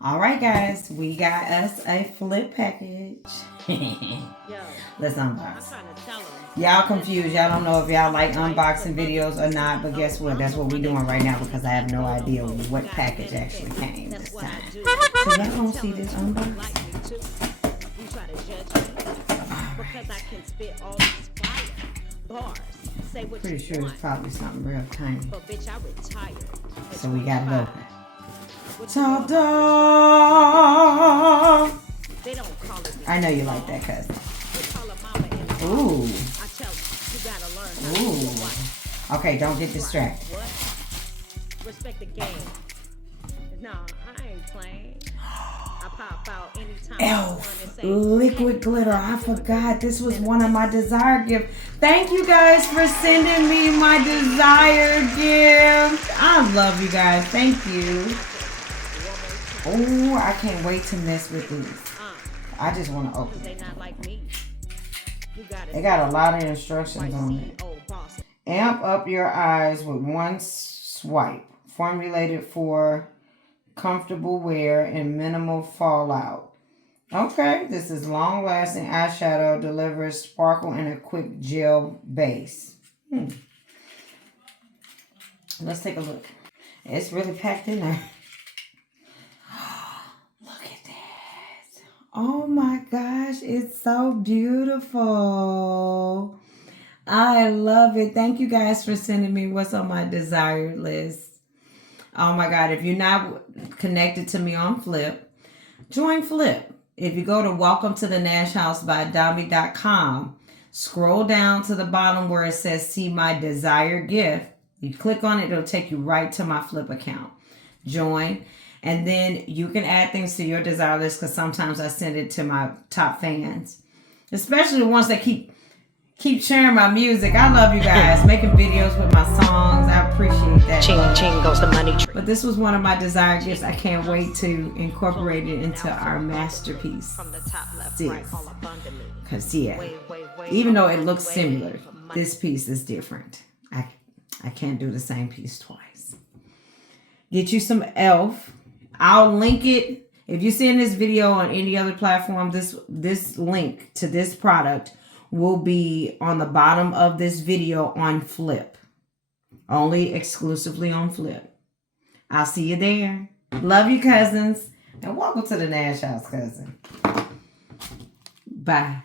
All right, guys, we got us a flip package. Let's unbox. Y'all confused. Y'all don't know if y'all like unboxing videos or not, but guess what? That's what we're doing right now because I have no idea what package actually came this time. So y'all gonna see this unboxing. Pretty sure it's probably something real tiny. So we got it open. Top dog. I know you like that, cousin. Ooh. Ooh. Okay, don't get distracted. Respect the game. No, I ain't playing. I pop out anytime. Elf liquid glitter. I forgot this was one of my desire gifts. Thank you guys for sending me my desire gift. I love you guys. Thank you. Oh, I can't wait to mess with these. I just want to open it. They got a lot of instructions on it. Amp up your eyes with one swipe. Formulated for comfortable wear and minimal fallout. Okay, this is long-lasting eyeshadow. Delivers sparkle in a quick gel base. Let's take a look. It's really packed in there. Look at that. Oh my gosh, it's so beautiful. I love it. Thank you guys for sending me what's on my desired list. Oh my God, if you're not connected to me on Flip, join Flip. If you go to welcome to the Nash House by Domi.com, scroll down to the bottom where it says see my desired gift. You click on it, it'll take you right to my Flip account. Join. And then you can add things to your desire list because sometimes I send it to my top fans, especially the ones that keep sharing my music. I love you guys. Making videos with my songs. I appreciate that. Ching ching goes the money tree. But this was one of my desired gifts. I can't wait to incorporate it into our masterpiece. Because yeah, even though it looks similar, this piece is different. I can't do the same piece twice. Get you some Elf. I'll link it. If you're seeing this video on any other platform, this link to this product will be on the bottom of this video on Flip. Only exclusively on Flip. I'll see you there. Love you, cousins. And welcome to the Nash House, cousin. Bye.